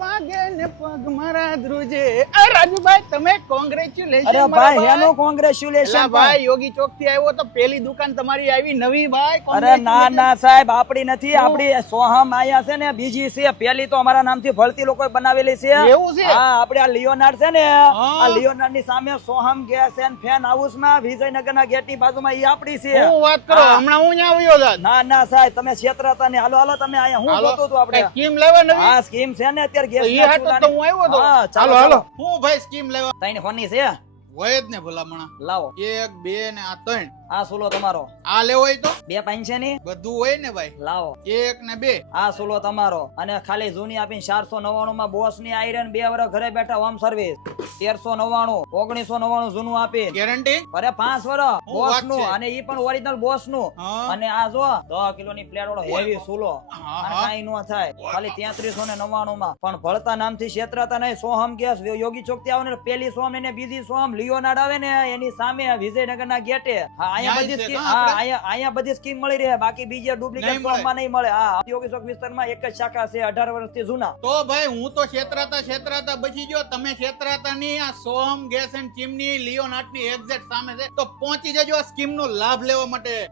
Lager. ને પગ મારા ધ્રુજે. રાજુભાઈ તમે કોંગ્રેચ્યુલેશન અરે ભાઈ હેનું કોંગ્રેચ્યુલેશન ભાઈ. યોગી ચોકથી આવ્યો તો પેલી દુકાન તમારી આવી નવી ભાઈ અરે ના ના સાહેબ આપડી નથી આપડી સોહમ આયા છે ને બીજી છે. પેલી તો અમારા નામથી ફળતી લોકો બનાવેલી છે. એવું છે? હા આપડે આ લિયોનાર્ડ છે ને આ લિયોનાર્ડની સામે સોહમ ગેસ એન્ડ ફેન હાઉસમાં વિજયનગર ના ગેટની બાજુમાં ઈ આપડી છે. હું વાત કરો હમણાં હું ત્યાં આવ્યો હતો ના ના સાહેબ તમે છેતરાતા ને હાલો હાલો તમે આયા હું જોતો તો આપણે? સ્કીમ લેવા નવી? આ સ્કીમ છે ને અત્યારે ગેસ તો હું આવ્યો હતો ચાલો, હાલો હાલો. હું ભાઈ સ્કીમ લેવા તઈને ફોની છે? હોય જ ને ભલામણા. લાવો. એક બે ને આ ત્રણ. આ સુલો તમારો. આ લેવો હોય તો? બે પાઇન છે ની? બધું હોય ને ભાઈ? લાવો. એક ને બે. આ સુલો તમારો. અને ખાલી જૂની આપીને ચારસો નવ્વાણું માં બોસની આયરન બે વર્ષ ઘરે બેઠા હોમ સર્વિસ તેરસો નવ્વાણું ઓગણીસો નવ્વાણું જૂનું આપી ગેરંટી અરે પાંચ વર્ષ બોસનું. અને ઈ પણ ઓરિજિનલ બોસનું. અને આ જો દસ કિલો ની પ્લેટ વાળો હેવી સુલો. કાંઈ નો થાય. ખાલી તેત્રીસો ને નવ્વાણું માં. પણ ભળતા નામથી ક્ષેત્રતા નહીં. સોહમ ગેસ. યોગી ચોકતી આવે ને પેલી સોમ એને બીજી સોમ લિયોનાર્ડ આવે ને એની સામે વિજયનગરના ગેટે. અહીંયા બધી સ્કીમ? અહીંયા બધી સ્કીમ મળી રહે. બાકી બીજા ડુપ્લિકેટ નહીં મળે. સોમમાં નહીં મળે. હા યોગી ચોક વિસ્તારમાં એક જ શાખા છે અઢાર વર્ષથી જૂના. તો ભાઈ હું તો છેતરાતા છેતરાતા બચી ગયો. તમે છેતરાતા નહીં આ સોમ ગેસ એન્ડ ચીમની લિયોનાર્ડની એક્ઝેક્ટ સામે છે. તો પહોંચી જજો આ સ્કીમ નો લાભ લેવા માટે.